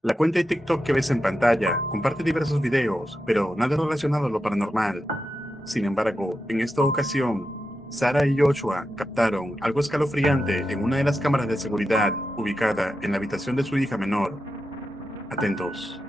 La cuenta de TikTok que ves en pantalla comparte diversos videos, pero nada relacionado a lo paranormal. Sin embargo, en esta ocasión, Sara y Joshua captaron algo escalofriante en una de las cámaras de seguridad ubicada en la habitación de su hija menor. Atentos.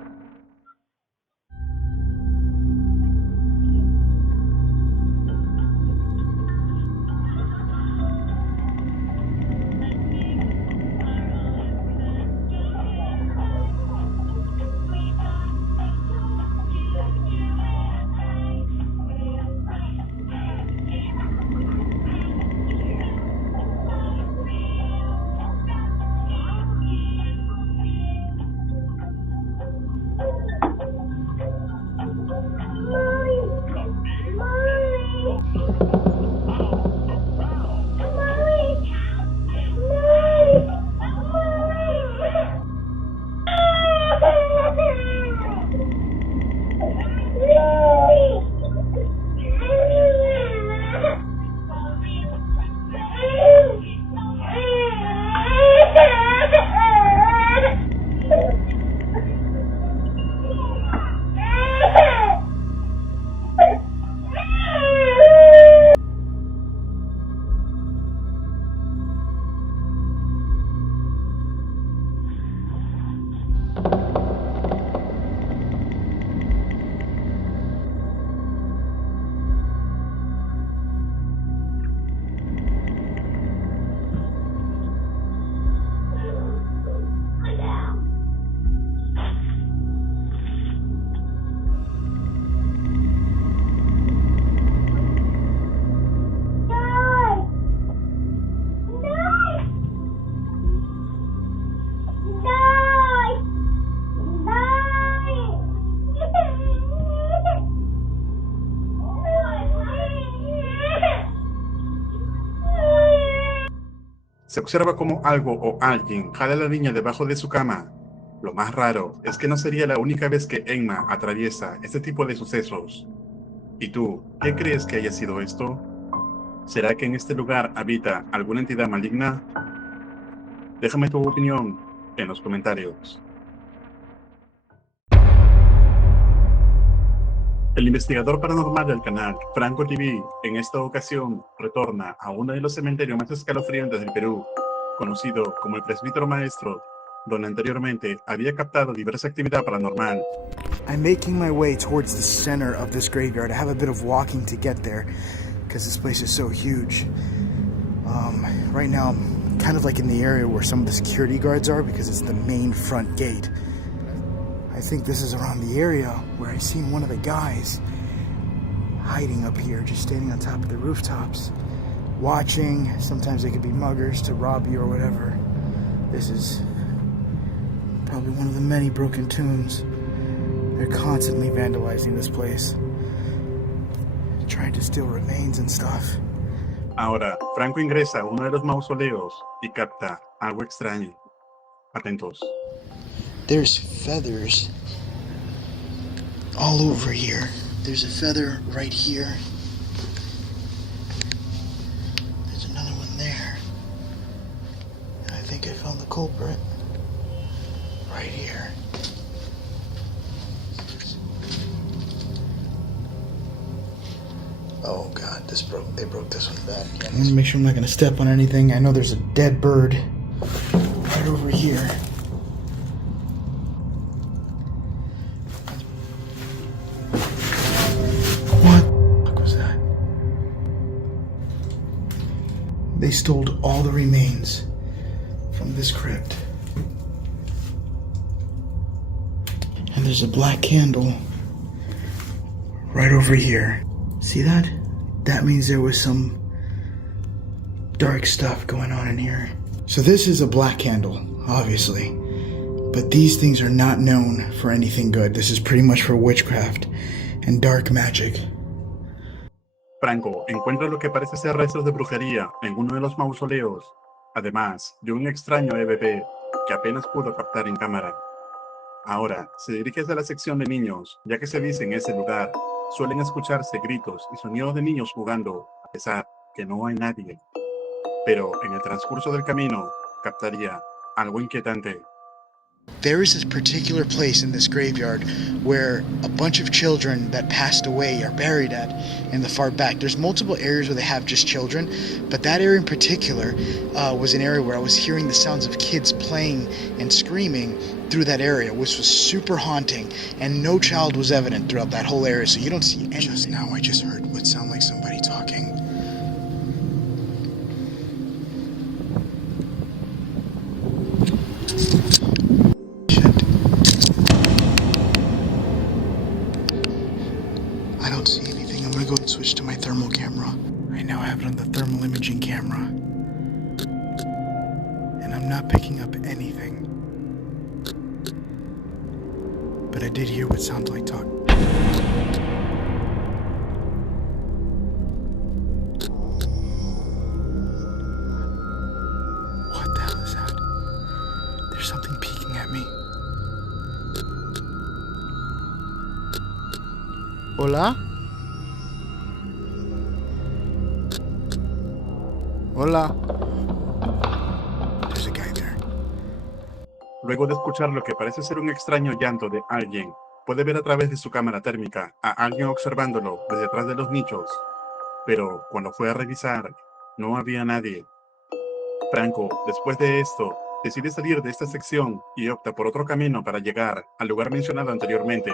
Se observa como algo o alguien jala a la niña debajo de su cama. Lo más raro es que no sería la única vez que Emma atraviesa este tipo de sucesos. ¿Y tú, qué crees que haya sido esto? ¿Será que en este lugar habita alguna entidad maligna? Déjame tu opinión en los comentarios. El investigador paranormal del canal Franco TV en esta ocasión retorna a uno de los cementerios más escalofriantes del Perú, conocido como el Presbítero Maestro, donde anteriormente había captado diversa actividad paranormal. I'm making my way towards the center of this graveyard. I have a bit of walking to get there because this place is so huge. Right now, I'm kind of like in the area where some of the security guards are because it's the main front gate. I think this is around the area where I seen one of the guys hiding up here, just standing on top of the rooftops, watching. Sometimes they could be muggers to rob you or whatever. This is probably one of the many broken tombs. They're constantly vandalizing this place, trying to steal remains and stuff. Ahora, Franco ingresa a uno de los mausoleos y capta algo extraño. Atentos. There's feathers all over here. There's a feather right here. There's another one there. And I think I found the culprit right here. Oh god, they broke this one bad. I want to make sure I'm not gonna step on anything. I know there's a dead bird right over here. What the fuck was that? They stole all the remains from this crypt. And there's a black candle right over here. See that? That means there was some dark stuff going on in here. So this is a black candle, obviously. But these things are not known for anything good. This is pretty much for witchcraft and dark magic. Franco encuentra lo que parece ser restos de brujería en uno de los mausoleos, además de un extraño EVP que apenas pudo captar en cámara. Ahora se dirige hacia la sección de niños, ya que se dice en ese lugar suelen escucharse gritos y sonidos de niños jugando, a pesar que no hay nadie. Pero en el transcurso del camino captaría algo inquietante. There is this particular place in this graveyard where a bunch of children that passed away are buried at in the far back. There's multiple areas where they have just children, but that area in particular was an area where I was hearing the sounds of kids playing and screaming through that area, which was super haunting, and no child was evident throughout that whole area, so you don't see anything. Just now I just heard what sounded like somebody talking. I don't see anything. I'm gonna go and switch to my thermal camera. Right now I have it on the thermal imaging camera. And I'm not picking up anything. But I did hear what sounded like talk. What the hell is that? There's something peeking at me. Hola? Hola. There's a guy there. Luego de escuchar lo que parece ser un extraño llanto de alguien, puede ver a través de su cámara térmica a alguien observándolo desde detrás de los nichos. Pero cuando fue a revisar, no había nadie. Franco, después de esto, decide salir de esta sección y opta por otro camino para llegar al lugar mencionado anteriormente.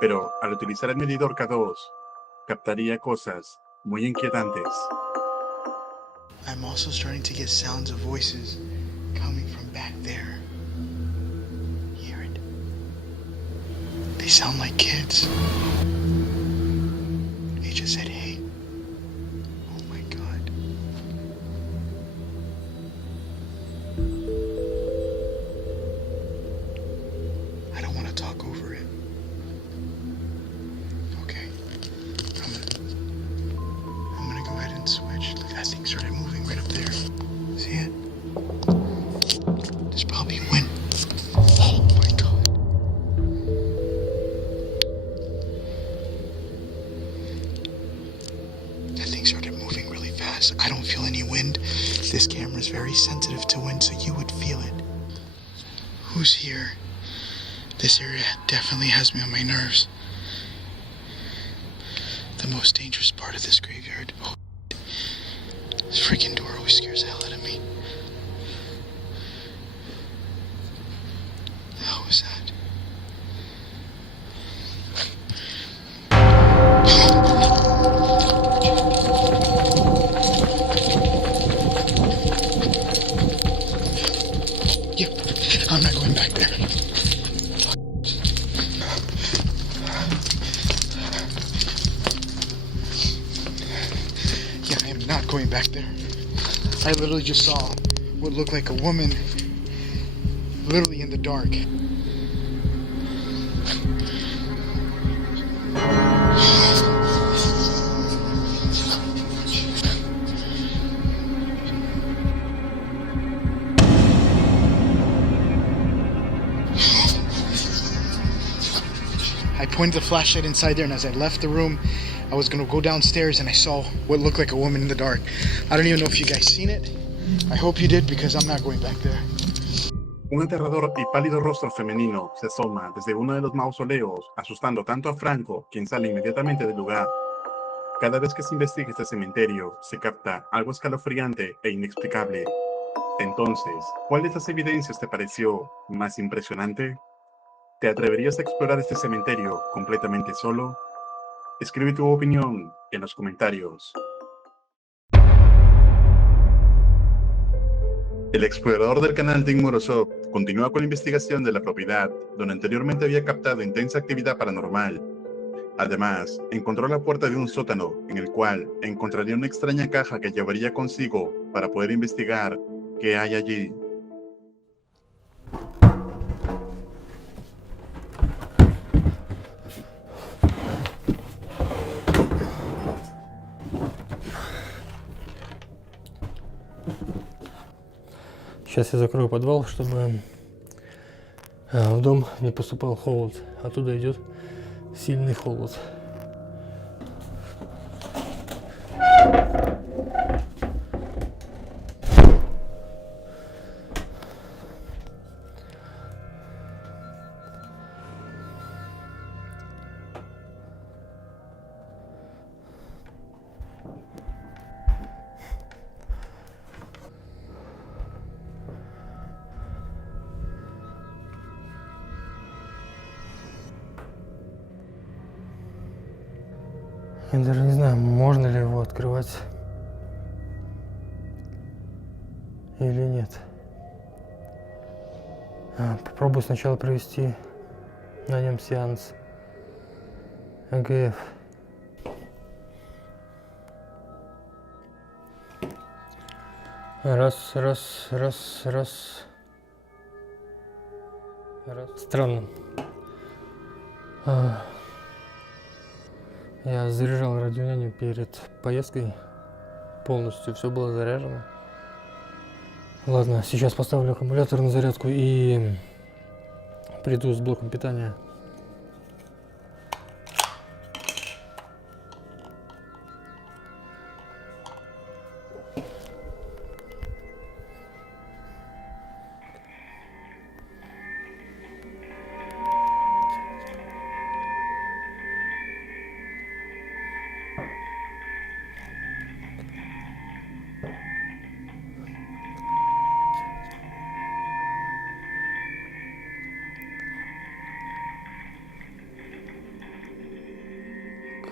Pero al utilizar el medidor K2, captaría cosas muy inquietantes. I'm also starting to get sounds of voices coming from back there. Hear it? They sound like kids. They just said, hey. Oh my God. I don't want to talk over it. Okay. I'm gonna go ahead and switch. Look, that thing started moving right up there. See it? There's probably wind. Oh my God. That thing started moving really fast. I don't feel any wind. This camera is very sensitive to wind, so you would feel it. Who's here? This area definitely has me on my nerves. The most dangerous part of this graveyard. Oh, this freaking door always scares the hell out of me. How was that? Yeah, I'm not going back there. Yeah, I am not going back there. I literally just saw what looked like a woman literally in the dark. I pointed the flashlight inside there, and as I left the room, I was gonna go downstairs and I saw what looked like a woman in the dark. I don't even know if you guys seen it. I hope you did, because I'm not going back there. Un aterrador y pálido rostro femenino se asoma desde uno de los mausoleos, asustando tanto a Franco, quien sale inmediatamente del lugar. Cada vez que se investiga este cementerio, se capta algo escalofriante e inexplicable. Entonces, ¿cuál de estas evidencias te pareció más impresionante? ¿Te atreverías a explorar este cementerio completamente solo? Escribe tu opinión en los comentarios. El explorador del canal Dean Morozov continúa con la investigación de la propiedad, donde anteriormente había captado intensa actividad paranormal. Además, encontró la puerta de un sótano, en el cual encontraría una extraña caja que llevaría consigo para poder investigar qué hay allí. Сейчас я закрою подвал, чтобы в дом не поступал холод. Оттуда идет сильный холод. Я даже не знаю, можно ли его открывать или нет. Попробую сначала провести на нем сеанс ЭГФ. Раз. Странно. Я заряжал радионяню перед поездкой. Полностью все было заряжено. Ладно, сейчас поставлю аккумулятор на зарядку и приду с блоком питания.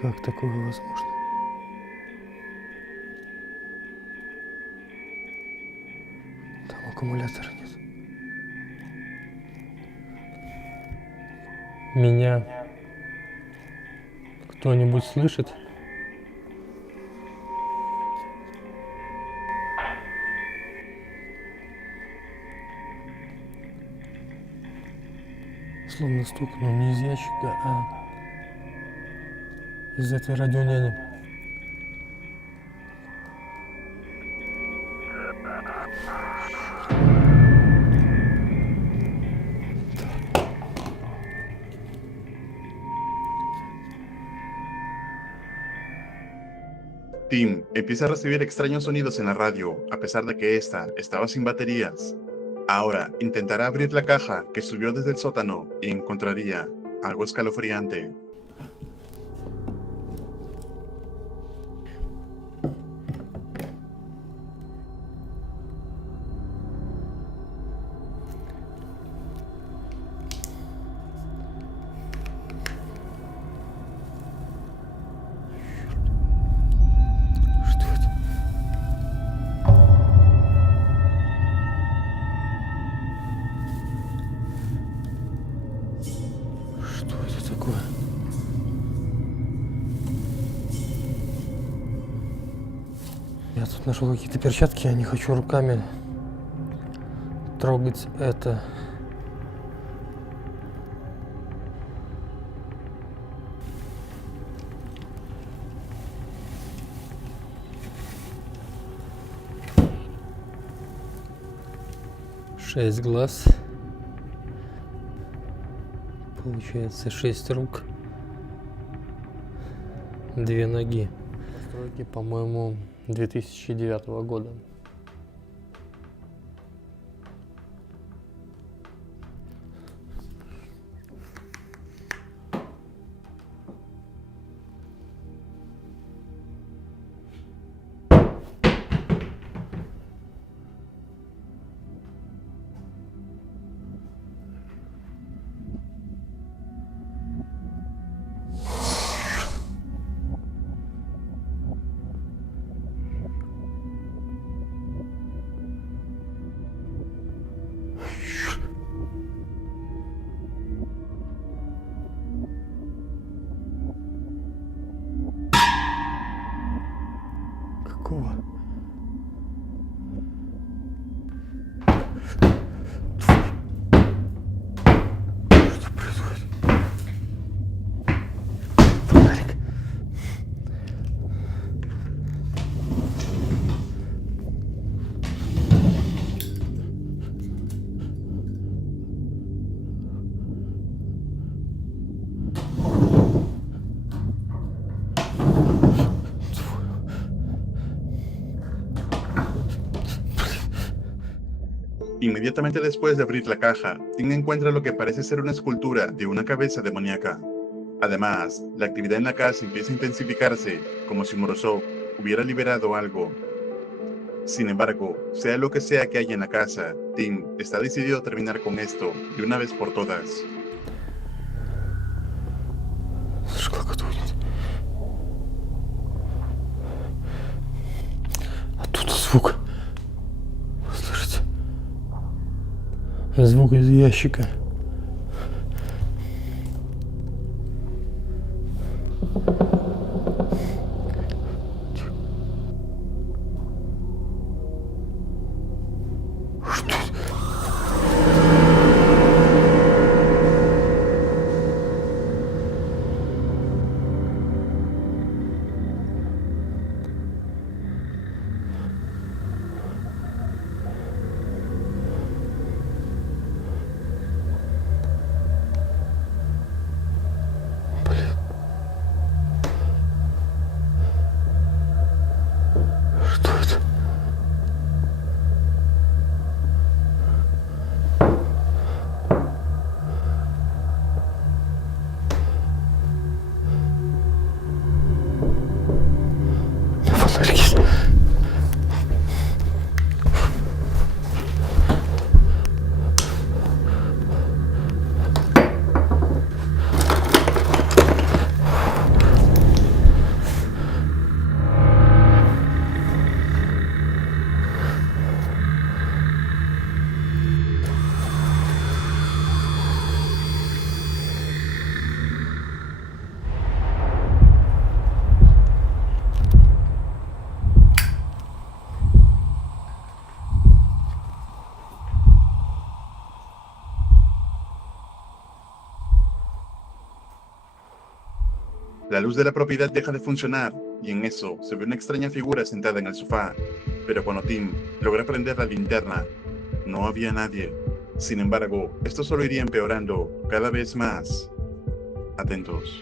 Как такое возможно? Там аккумулятора нет. Меня кто-нибудь слышит? Словно стук, но не из ящика, а из этой радионяни. Tim empieza a recibir extraños sonidos en la radio, a pesar de que esta estaba sin baterías. Ahora intentará abrir la caja que subió desde el sótano y encontraría algo escalofriante. Что это? Что это такое? Я тут нашел какие-то перчатки, я не хочу руками трогать это. Шесть глаз. Получается 6 рук. 2 ноги. Постройки, по-моему, 2009 года. Какого? Что происходит? Фонарик. Inmediatamente después de abrir la caja, Tim encuentra lo que parece ser una escultura de una cabeza demoníaca. Además, la actividad en la casa empieza a intensificarse, como si Morozov hubiera liberado algo. Sin embargo, sea lo que sea que haya en la casa, Tim está decidido a terminar con esto de una vez por todas. Слышь, как это будет? Откуда звук? Слышите? Звук из ящика. Что это? Что это? Фонарики. La luz de la propiedad deja de funcionar y en eso se ve una extraña figura sentada en el sofá. Pero cuando Tim logra prender la linterna, no había nadie. Sin embargo, esto solo iría empeorando cada vez más. Atentos.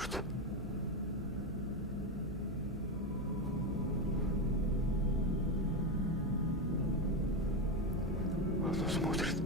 Что? Она смотрит.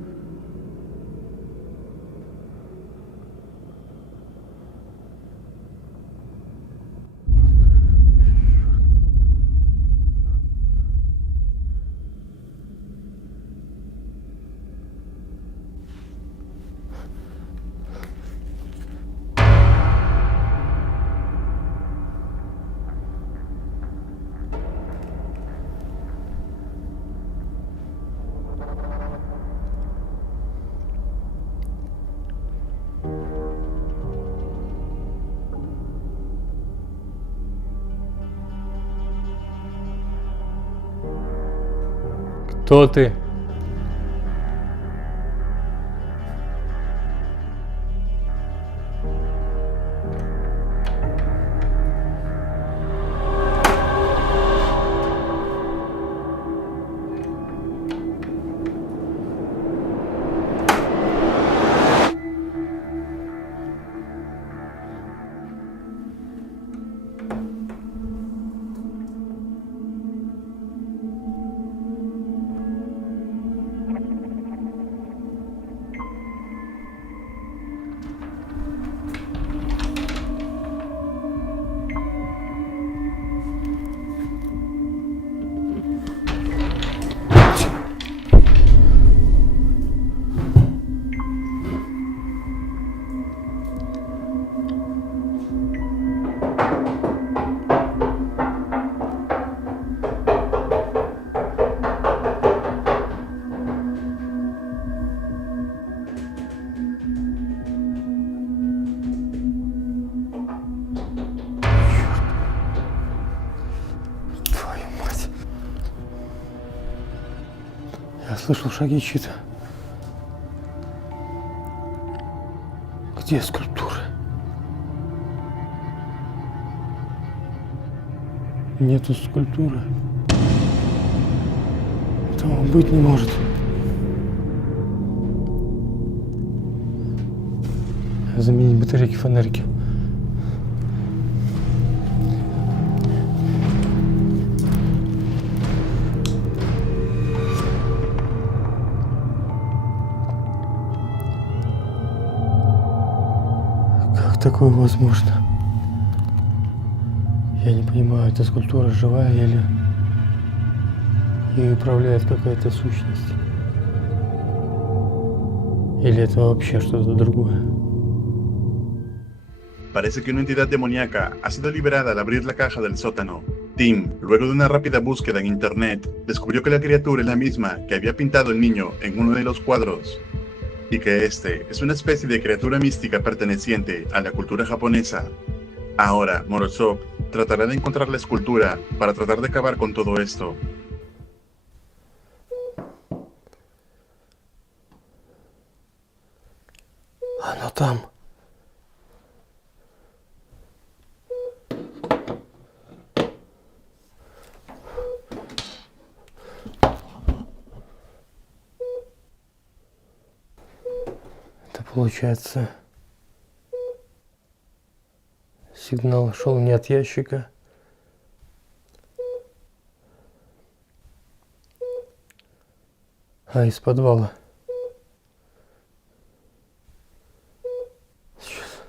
Кто ты? Я слышал шаги чьи-то. Где скульптуры? Нету скульптуры. Этого быть не может. Заменить батарейки, фонарики. Как такое возможно? Я не понимаю, эта скульптура живая или ей управляет какая-то сущность? Или это вообще что-то другое? Parece que una entidad demoníaca ha sido liberada al abrir la caja del sótano. Tim, luego de una rápida búsqueda en internet, descubrió que la criatura es la misma que había pintado el niño en uno de los cuadros, y que este es una especie de criatura mística perteneciente a la cultura japonesa. Ahora, Morozov tratará de encontrar la escultura para tratar de acabar con todo esto. Оно там. Это получается, сигнал шел не от ящика, а из подвала. Сейчас.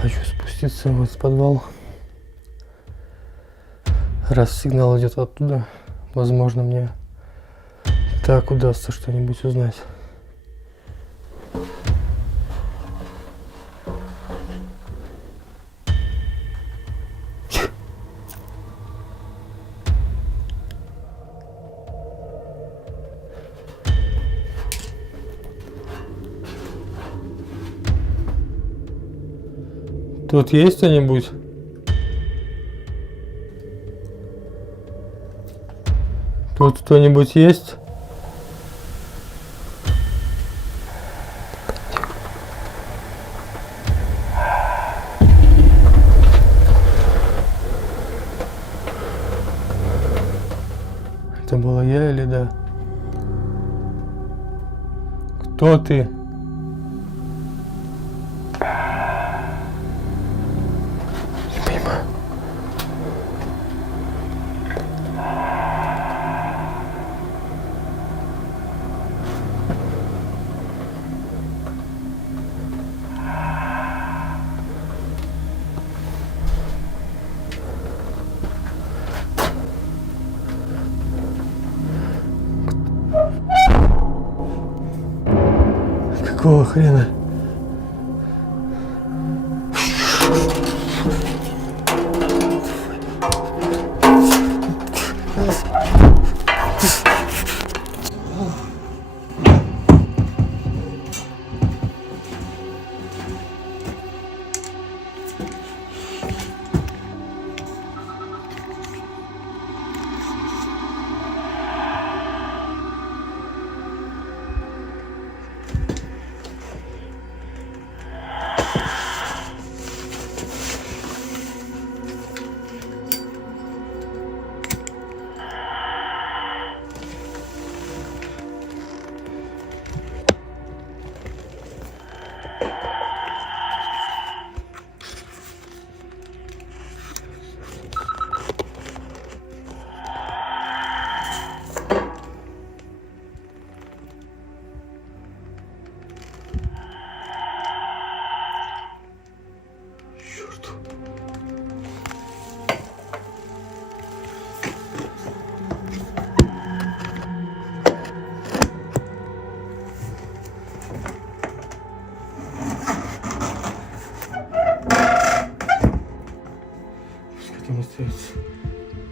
Хочу спуститься вот в подвал. Раз сигнал идет оттуда, возможно, мне так удастся что-нибудь узнать. Тут есть кто-нибудь? Тут кто-нибудь есть? Это была я или да? Кто ты? Не понимаю. Какого хрена?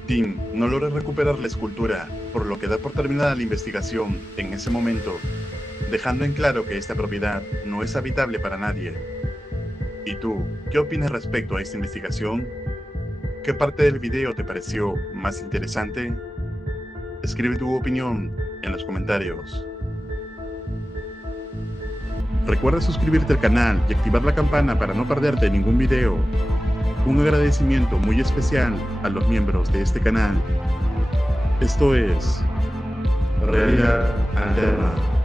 Tim no logra recuperar la escultura, por lo que da por terminada la investigación en ese momento, dejando en claro que esta propiedad no es habitable para nadie. ¿Y tú, qué opinas respecto a esta investigación? ¿Qué parte del video te pareció más interesante? Escribe tu opinión en los comentarios. Recuerda suscribirte al canal y activar la campana para no perderte ningún video. un agradecimiento muy especial a los miembros de este canal. Esto es Realidad Alterna.